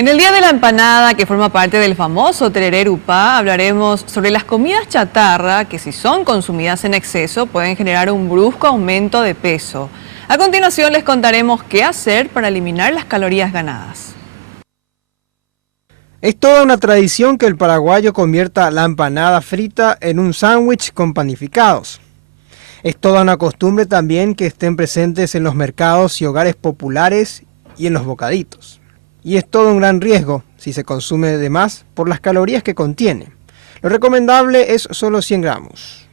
En el Día de la Empanada, que forma parte del famoso Tereré Urupá, hablaremos sobre las comidas chatarra que, si son consumidas en exceso, pueden generar un brusco aumento de peso. A continuación les contaremos qué hacer para eliminar las calorías ganadas. Es toda una tradición que el paraguayo convierta la empanada frita en un sándwich con panificados. Es toda una costumbre también que estén presentes en los mercados y hogares populares y en los bocaditos. Y es todo un gran riesgo si se consume de más por las calorías que contiene. Lo recomendable es solo 100 gramos.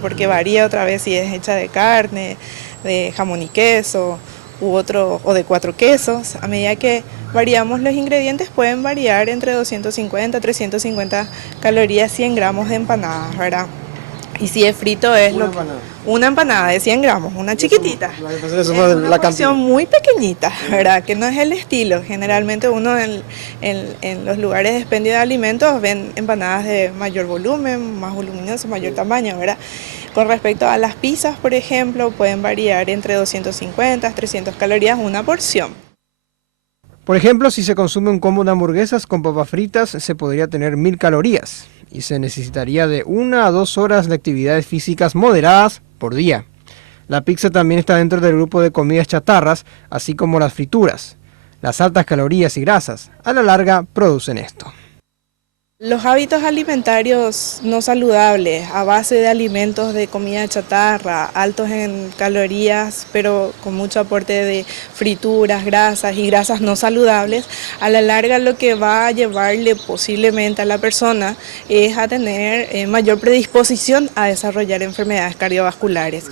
Porque varía otra vez si es hecha de carne, de jamón y queso, o de 4 quesos. A medida que variamos los ingredientes pueden variar entre 250 a 350 calorías 100 gramos de empanadas, ¿verdad? Y si es frito es una empanada de 100 gramos, una chiquitita. Es una porción muy pequeñita, ¿verdad? Que no es el estilo. Generalmente uno en los lugares de expendio de alimentos ven empanadas de mayor volumen, más voluminosas, mayor tamaño, ¿verdad? Con respecto a las pizzas, por ejemplo, pueden variar entre 250 a 300 calorías una porción. Por ejemplo, si se consume un combo de hamburguesas con papas fritas, se podría tener 1000 calorías. Y se necesitaría de 1 a 2 horas de actividades físicas moderadas por día. La pizza también está dentro del grupo de comidas chatarras, así como las frituras. Las altas calorías y grasas, a la larga, producen esto. Los hábitos alimentarios no saludables, a base de alimentos de comida chatarra, altos en calorías, pero con mucho aporte de frituras, grasas y grasas no saludables, a la larga lo que va a llevarle posiblemente a la persona es a tener mayor predisposición a desarrollar enfermedades cardiovasculares.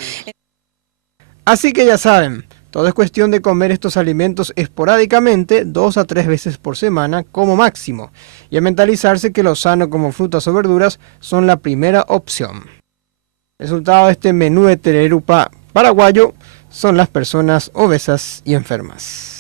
Así que ya saben, todo es cuestión de comer estos alimentos esporádicamente 2 a 3 veces por semana como máximo y a mentalizarse que lo sano como frutas o verduras son la primera opción. El resultado de este menú de Tereré Urupá paraguayo son las personas obesas y enfermas.